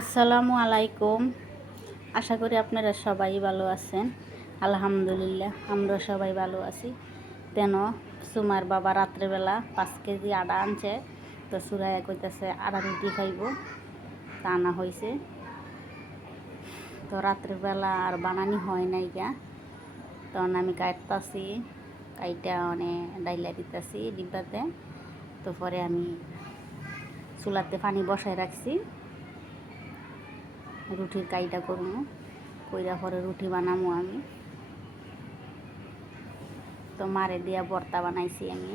আসসালামু আলাইকুম। আশা করি আপনারা সবাই ভালো আছেন। আলহামদুলিল্লাহ আমরা সবাই ভালো আছি। তেন, সুমার বাবা রাত্রেবেলা পাঁচ কেজি আটা আনছে, তো সুরাইয়া কইতেছে আটা রুটি খাইব। তা আনা হয়েছে তো রাত্রেবেলা আর বানানি হয় নাই গা। তখন আমি কাটতাছি, কাইটা অনেক ডাইলা দিতেছি ডিব্বাতে। তো পরে আমি চুলাতে পানি বসায় রাখছি। রুটির কাইটা করব। কইরা পরে রুটি বানাবো আমি। তো মারে দিয়া ভর্তা বানাইছি আমি।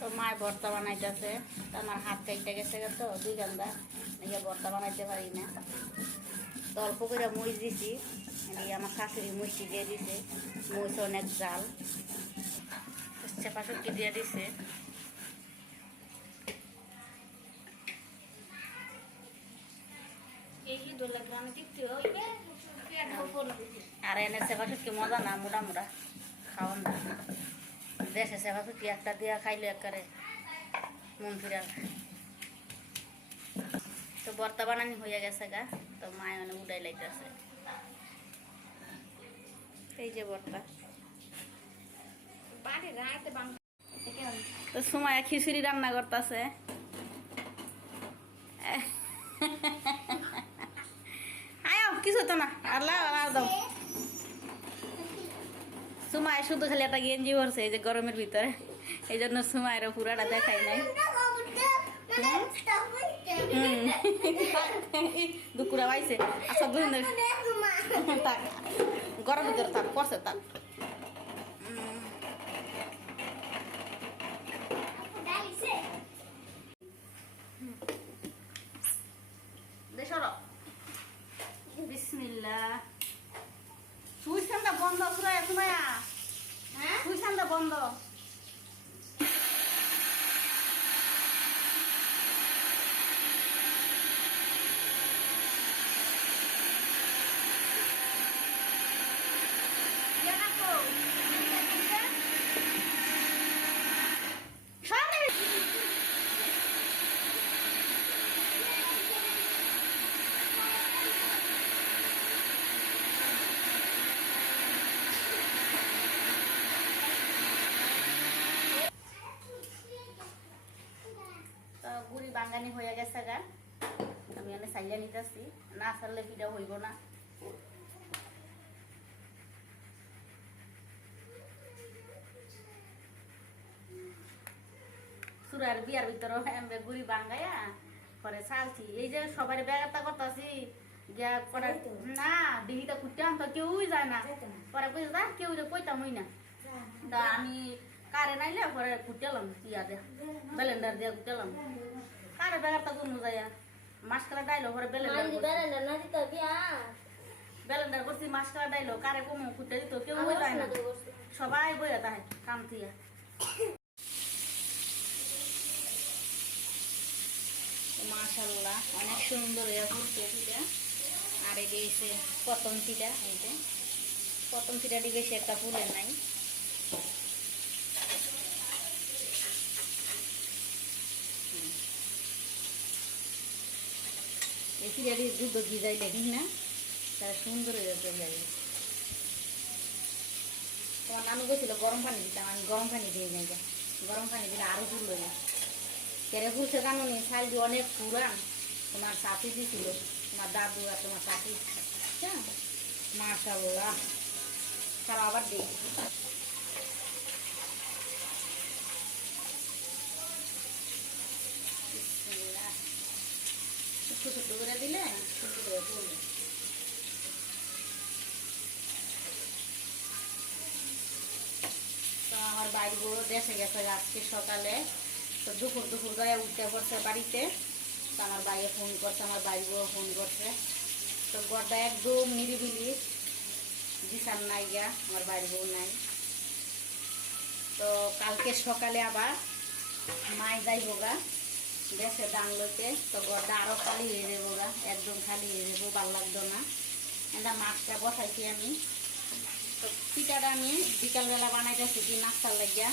তো মায় ভর্তা বানাইতেছে। তো আমার হাত কাইটা গেছে গে তো, দুই গান্দা। এদিকে ভর্তা বানাইতে পারি না। তো অল্প করে মুই দিছি। আমার শাশুড়ি মুচি দিয়ে দিছে। মুচ অনেক জাল। চেপা শুটকি দিয়ে দিছে। আর এনে সেবা কি মজা না মোটা মোটা খাওয়ান না। দেশে সেবা কি একটা দিয়া খাইলে একবারে মন ফিরা। তো বর্তা বানানি হয়ে গেছে গা, তো মায় অনেক উড়াই লাইতেছে। এই যে বর্তা। তো সময় খিচুড়ি রান্না করতেছে। কিছু হতো না। আর আল্লাহ দাও। সুমায় শুধু খালি একটা গেঞ্জি ভরছে এই যে গরমের ভিতরে। এই জন্য সুমায়ের পুরাটা দেখাই নাই। দুপুরা পাইছে আচ্ছা গরমের ভিতরে থাক পড়ছে থাক দেশর বিসমিল্লাহ। সুই বন্ধ সুরায়া সুমায়া হ্যাঁ? সুই ঠান্ডা বন্ধ তো গুড়ি বাঙ্গানি হয়ে গেছে গা। আমি অনেক সাইয়া নিতেছি না সারলে পিঠা হইব না। সুরার বিয়ার ভিতরে এমবে গুড়ি বাঙ্গাইয়া পরে চালছি এই যে সবার ব্যাগটা করতেছি গিয়া পরে না। ডিহিটা কুটতে আনতো কেউই যায় না। পরে বুঝলা কেউ যে কইতাম হই না। তা আমি কারে নাইলে পরে কুটেলাম ইয়া দে ব্যালেন্ডার দিয়ে কুটেলাম কারে ব্যাগটা কোনো যায় মাসকালা ডাইলো পরে ব্যালেন্ডার করছি। মাসকালা ডাইলো কারে কমু কুটে দিত কেউ যায় না সবাই বইয়া তাহে কাম থিয়া মাশাল্লাহ অনেক সুন্দর ফুলছে আর এই দিয়েছে প্রথম পিঠা এই যে। প্রথম বেশি একটা ফুলের নাই। পিঠাটি দুধ ভিজাই দেখি না, তারা সুন্দর হয়ে যাবে তোমার নানু গেছিল গরম পানি দিতাম, আমি গরম পানি দিয়ে যাই গরম পানি দিলে আরও ফুল হয়ে কেড়ে ফুলছে কানুনি শালটি অনেক পুরান। তোমার সাথী দিছিল, তোমার দাদু আর তোমার সাথী হ্যাঁ মাশাল্লাহ তারা আবার দিই ছোট্ট ছোট্ট করে দিলে ছোট্ট করে ফুলবে তো আমার বাড়ি দেশে গেছে আজকে সকালে। তো দুপুর দুপুর গায়ে উঠতে পড়ছে বাড়িতে। তো আমার বাইরে ফোন করছে, আমার বাড়ি ফোন করছে। তো গড়টা একদম নিরিবিলি দিশার নাই গা, আমার বাড়ি বউ নাই। তো কালকে সকালে আবার মাই যাইব গা। দান লইতে তো গড়টা আরও খালি হয়ে যাব গা। একদম খালি হয়ে যাব, ভালো লাগতো না। এটা মাছটা বসাইছি আমি। তো পিঠাটা আমি বিকালবেলা বানাইতেছি কি নাস্তার লাগিয়া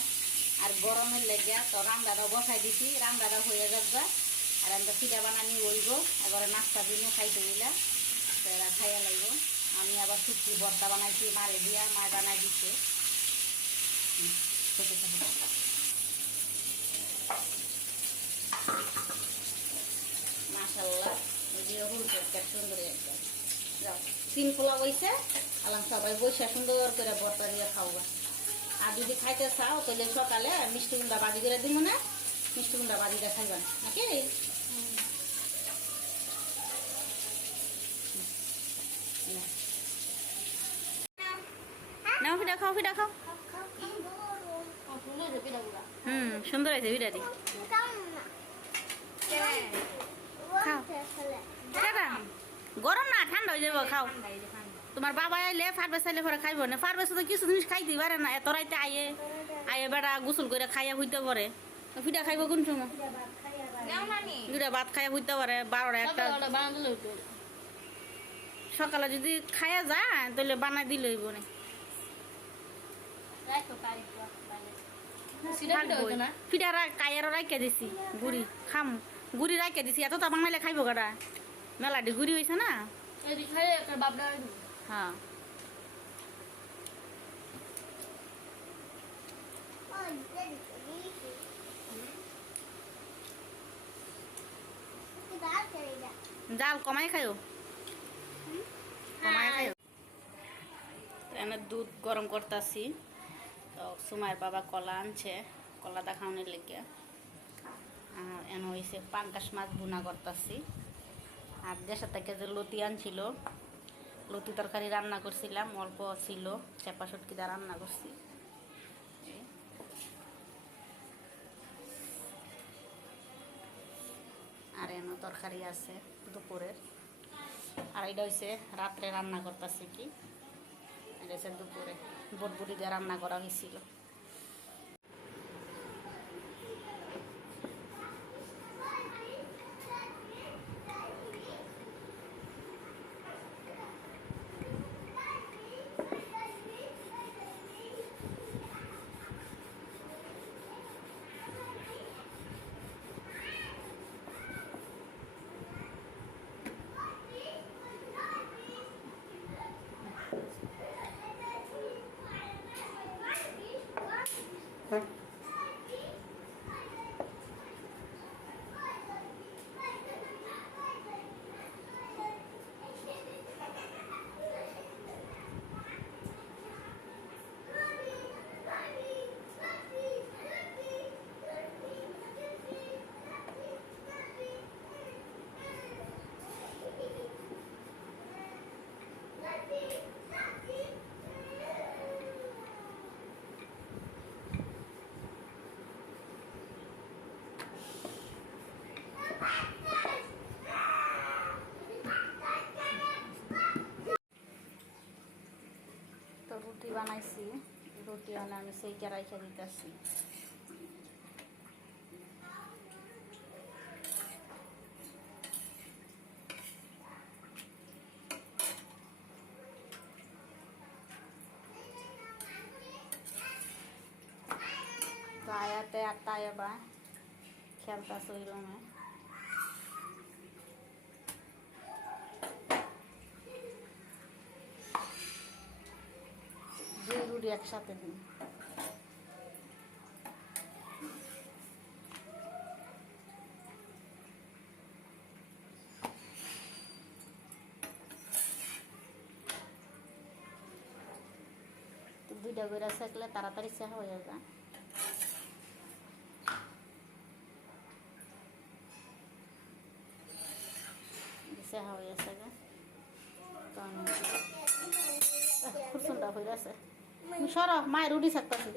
আর গরমের লেগিয়া। তো রান্নাটা বসাই দিছি, রান্নাটা হয়ে যাবে আর আমরা পিঠা বানানি হইব, এবারে নাস্তা দিনও খাইতে দিলা তো এরা খাইয়া লাগবো আমি আবার শুক্তি ভর্তা বানাইছি, মারে দিয়া, মা বানাই দিচ্ছে থাকো। মাশাল্লাহ সুন্দর একদম। যাও তিন পোলা বইছে আলাম সবাই বসে সুন্দর করে ভর্তা দিয়ে খাওয়া। আর যদি খাইতে চাও তাহলে সকালে মিষ্টি কুমড়া বাজি করে দিব না? মিষ্টি বাজিটা খাইবেন নাকি? নাও ফিটা খাও ফিটা খাও। হুম সুন্দর হয়েছে বিরিয়ানি গরম না ঠান্ডা হয়ে যাব খাও। তোমার বাবা আইলে ফাটবে চাইলে পরে খাইব না। ফাটবে তো কিছু জিনিস খাইতে পারে না এত রাইতে আয়ে আয়ে বেড়া গোসল করে খাইয়া হইতে পারে। ফিটা খাইব কোন সময়? দুটা ভাত খাইয়া হইতে পারে বারোটা একটা। সকালে যদি খাইয়া যায় তাহলে বানাই দিলে হইব না। ফিটা কায়েরও রাইকে দিছি গুড়ি খাম। গুড়ি রাইকে দিছি এত তা বানাইলে খাইব গাড়া মেলাটি গুড়ি হয়েছে না? হ্যাঁ জাল কমাই খাইও কমাই খাইও এনে দুধ গরম করতেছি তো সুমাইয়ের বাবা কলা আনছে কলা দেখানোর লেগে এনে হয়েছে পাঙ্কাশ মাছ বুনা করতেছি। আর দেশের থেকে যে লতি আনছিল, লতি তরকারি রান্না করছিলাম, অল্প ছিল, চেপা সুটকিটা রান্না করছি। আর এনো তরকারি আছে দুপুরের। আর এটা হচ্ছে রাত্রে রান্না করতেছি কি? এটা হচ্ছে দুপুরে বটবুটি দিয়ে রান্না করা হয়েছিল তো রুটি বানাইছি রুটি মানে আমি সেইটা রাইখে দিতেছি তো আয়াতে আটটা আয়াবা খেলতাছে ওই রুমে দুই রুটি একসাথে দিন। দুইটা করে সেকলে তাড়াতাড়ি সেহা হয়ে যায়। সেহা হয়ে গেছে খুব সুন্দর হয়ে গেছে। সর মায়ের রুটি থাকতেছে